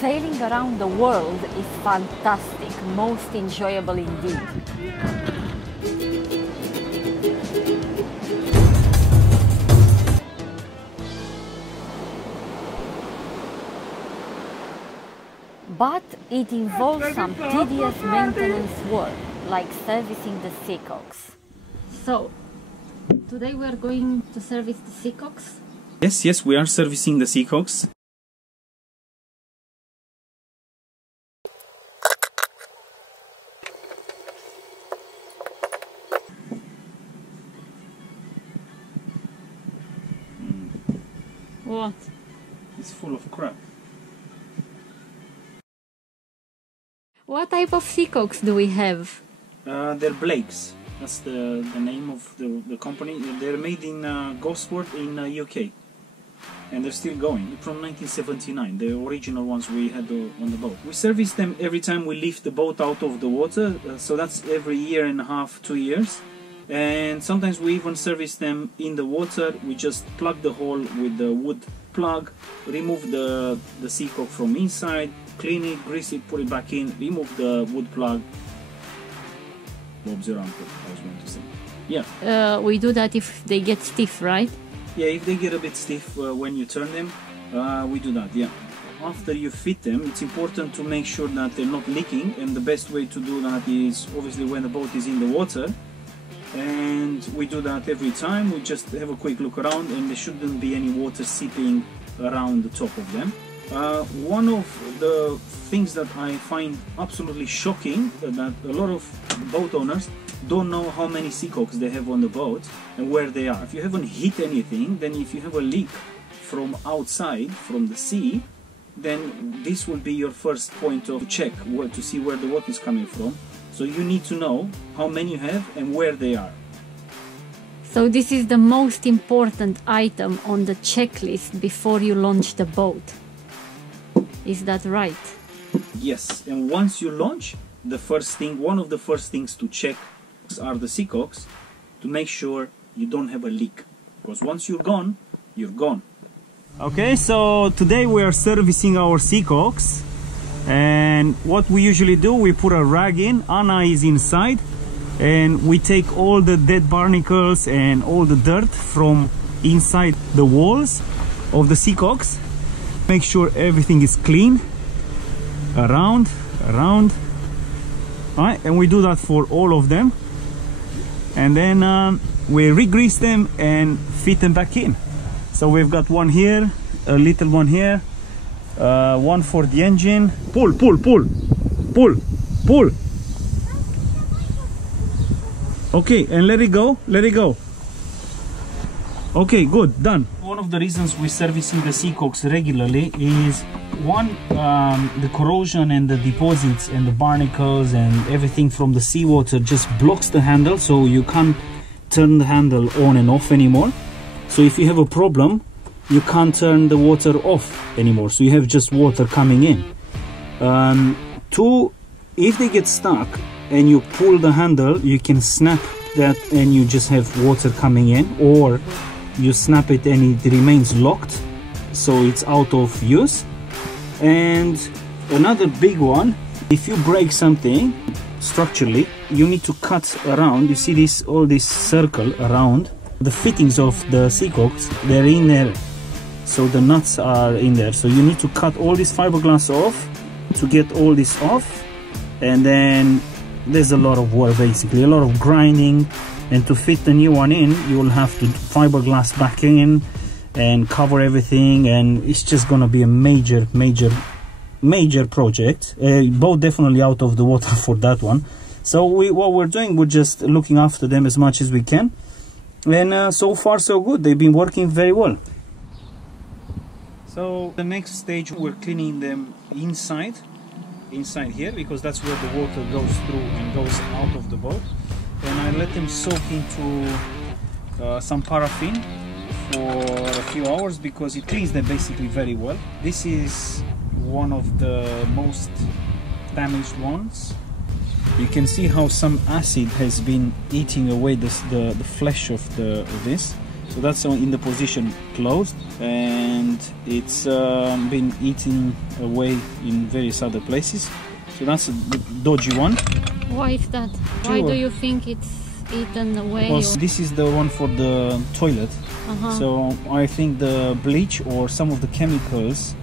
Sailing around the world is fantastic, most enjoyable indeed. But it involves some tedious maintenance work, like servicing the seacocks. So, today we are going to service the seacocks? Yes, we are servicing the seacocks. What? It's full of crap. What type of seacocks do we have? They're Blakes. That's the name of the company. They're made in Gosford in UK. And they're still going, from 1979, the original ones we had on the boat. We service them every time we lift the boat out of the water, so that's every year and a half, 2 years. And sometimes we even service them in the water. We just plug the hole with the wood plug, remove the seacock from inside, clean it, grease it, put it back in, remove the wood plug. Bob's your uncle, I was going to say. Yeah. We do that if they get stiff, right? Yeah, if they get a bit stiff when you turn them, we do that, yeah. After you fit them, it's important to make sure that they're not leaking, and the best way to do that is obviously when the boat is in the water. And we do that every time. We just have a quick look around, and there shouldn't be any water seeping around the top of them. One of the things that I find absolutely shocking that a lot of boat owners don't know how many seacocks they have on the boat and where they are. If you haven't hit anything, then if you have a leak from outside, from the sea, then this will be your first point of check, to see where the water is coming from. So you need to know how many you have and where they are. So this is the most important item on the checklist before you launch the boat. Is that right? Yes, and once you launch, one of the first things to check are the seacocks, to make sure you don't have a leak. Because once you're gone, you're gone. Okay, so today we are servicing our seacocks. And what we usually do, we put a rag in, Anna is inside, and we take all the dead barnacles and all the dirt from inside the walls of the seacocks. Make sure everything is clean, around. Alright, and we do that for all of them. And then we re-grease them and fit them back in. So we've got one here, a little one here, one for the engine. Pull. Okay, and let it go. Okay, good, done. One of the reasons we're servicing the seacocks regularly is one, the corrosion and the deposits and the barnacles and everything from the seawater just blocks the handle, so you can't turn the handle on and off anymore. So if you have a problem, you can't turn the water off anymore, so you have just water coming in. Two, if they get stuck and you pull the handle, you can snap that and you just have water coming in, or you snap it and it remains locked, so it's out of use. And another big one, if you break something structurally, you need to cut around. You see this, all this circle around the fittings of the seacocks, they're in there, so the nuts are in there, so you need to cut all this fiberglass off to get all this off. And then there's a lot of work, basically a lot of grinding, and to fit the new one in, you will have to fiberglass back in and cover everything, and it's just gonna be a major project. Boat definitely out of the water for that one. So what we're doing, we're just looking after them as much as we can, and so far so good. They've been working very well. So the next stage, we're cleaning them inside here, because that's where the water goes through and goes out of the boat. And I let them soak into some paraffin for a few hours, because it cleans them basically very well. This is one of the most damaged ones. You can see how some acid has been eating away the flesh of this, So that's in the position closed, and it's been eaten away in various other places. So that's a dodgy one. Why is that? Why do you think it's eaten away? Well, this is the one for the toilet. So I think the bleach or some of the chemicals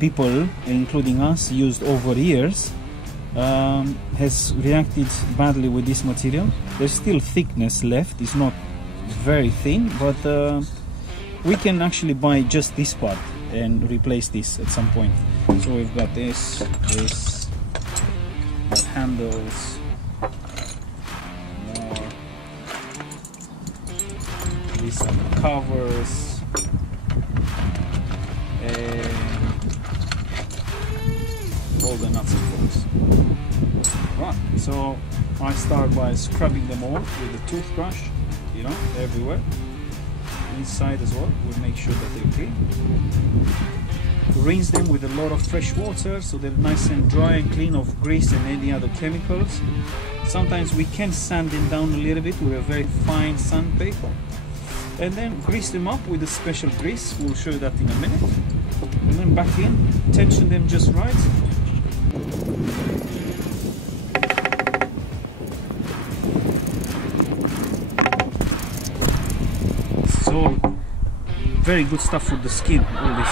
people, including us, used over years has reacted badly with this material. There's still thickness left, it's not very thin, but we can actually buy just this part and replace this at some point. So we've got this handles, more, these are the covers, and all the nuts and bolts. Right, so I start by scrubbing them all with a toothbrush, you know, everywhere. Inside as well, we'll make sure that they're clean. Rinse them with a lot of fresh water so they're nice and dry and clean of grease and any other chemicals. Sometimes we can sand them down a little bit with a very fine sandpaper. And then grease them up with a special grease, we'll show you that in a minute. And then back in, tension them just right. So, very good stuff for the skin, all this.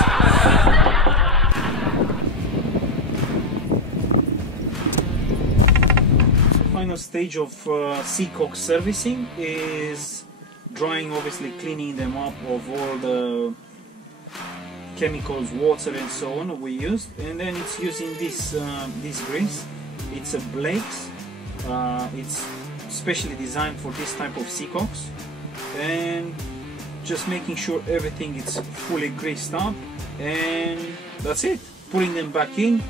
The final stage of seacock servicing is drying, obviously cleaning them up of all the chemicals, water and so on we used, and then it's using this grease. It's a Blake's, it's specially designed for this type of seacocks, and just making sure everything is fully greased up, and that's it. Putting them back in,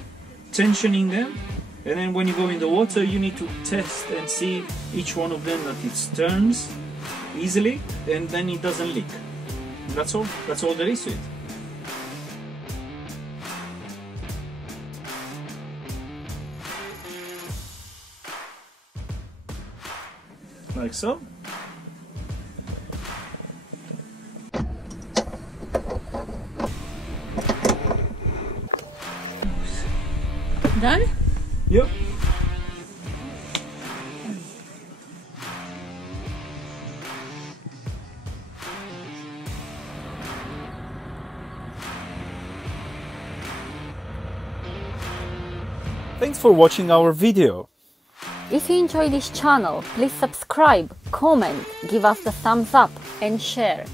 tensioning them, and then when you go in the water you need to test and see each one of them that it turns easily and then it doesn't leak. That's all there is to it. Like so. Done? Yep. Thanks for watching our video. If you enjoy this channel, please subscribe, comment, give us the thumbs up and share.